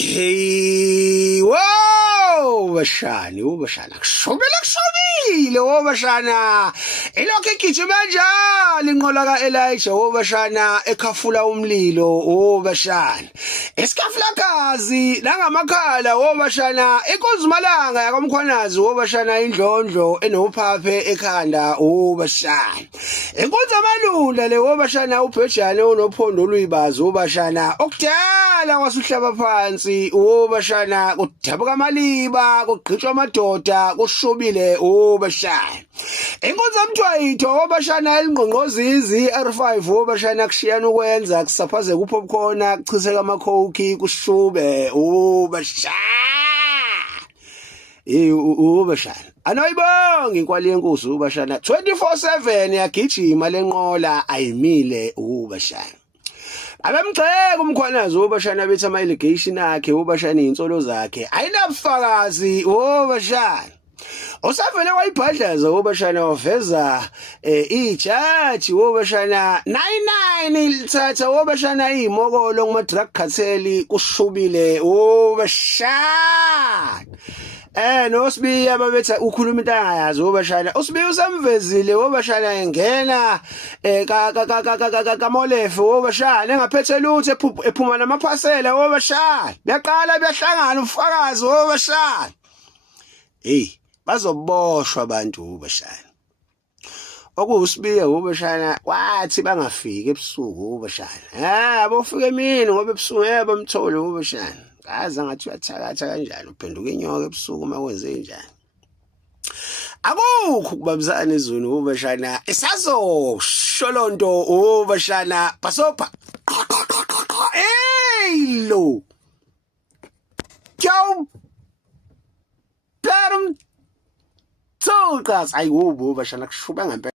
Hey, wow, bashana, kushobile, bashana. Ilokhu igijima njalo inqola kaElijah, bashana, ekhafula umlilo, bashana. Isikhafulakazi nangamakhala, bashana, inkunzumalanga yakamkhwanazi, bashana, indlondlo enophaphe ekhanda, bashana. Inkunzi amalunda le, bashana, ubhejane onophondo oluyibazi, bashana, okudala wasuhlaba phansi. Bashana kudabuka amaliba kugqitshwa amadoda kushubile bashana inkonzo amthwayitho bashana elingqongqozizi R5 bashana kushiyana ukwenza kusaphazeka upopcorn kuchiseka amakhoki kushube bashana bashana anoyibonga inkwali yenkosi bashana 24/7 yagijima lenqola ayimile bashana abemgceka umkhwanazi bashana bethi ama allegation akhe bashana insolo zakhe ayinabufakazi bashana osavele wayibhadlaza bashana waveza ijaji bashana 99 lithatha bashana imokolo kuma drug cartel kushubile bashana noSibiya babetha ukhuluma into angayazi bashana uSibiya usamvezile bashana engena kaMolefe bashana engaphethe lutho ephuma namaphasela bashana beyaqala beyahlangana ufakazi bashana bazoboshwa abantu bashana okuwuSibiya bashana wathi bangafiki ebusuku bashana abofika emini ngoba ebusuku bamthole bashana kaza ngathi uyathakatha kanjani uphenduka inyoka ebusuku makwenze njani akukho kubabuzana izulu bashana isazosholonto bashana basopha lo kyo perum tsokas ayi bashana kushuba ngempela